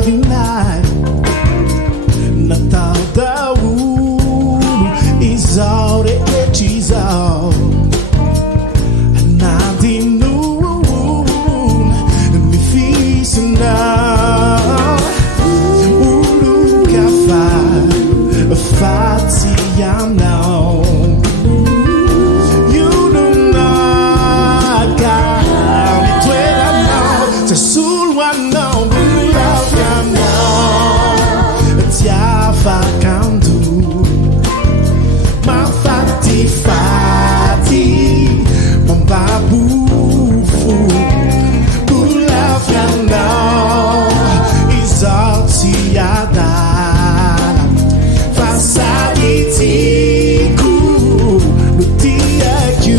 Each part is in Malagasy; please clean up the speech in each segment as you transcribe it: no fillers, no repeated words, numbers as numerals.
vinay natao daholo izao rehetra izao nadinona ny fisinao oloka fatsy ianao Fakando mafati fati mambabufu ulafyanao izaltiada fasaditiku lutiaku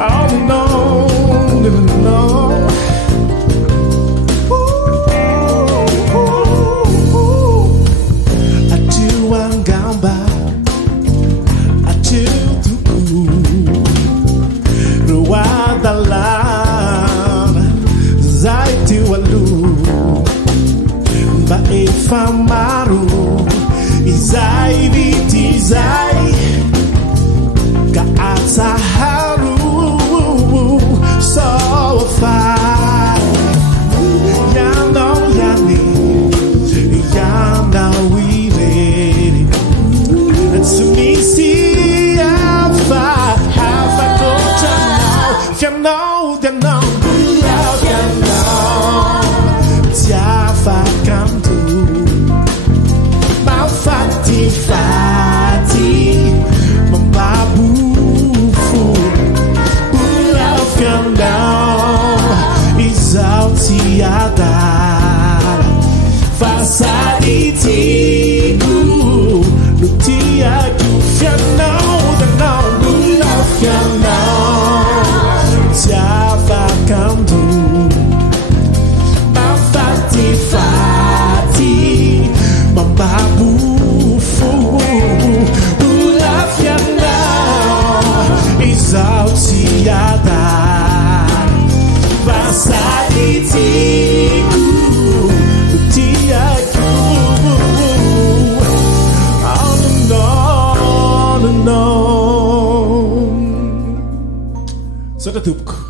oh no no Famaru izai vitizai ka'atsaharu so far yano yani yana wireri sumisi hafa kota now you know the number you know tiafa kantu Fati fati mambabufu ulafyanao izaltiada fasaditiku lutiaku fyanao danao ulafyanao tiafakandu mafati fati mambabu Izaltiada Vasaditiku Tiaku On and on and on. Sa katupko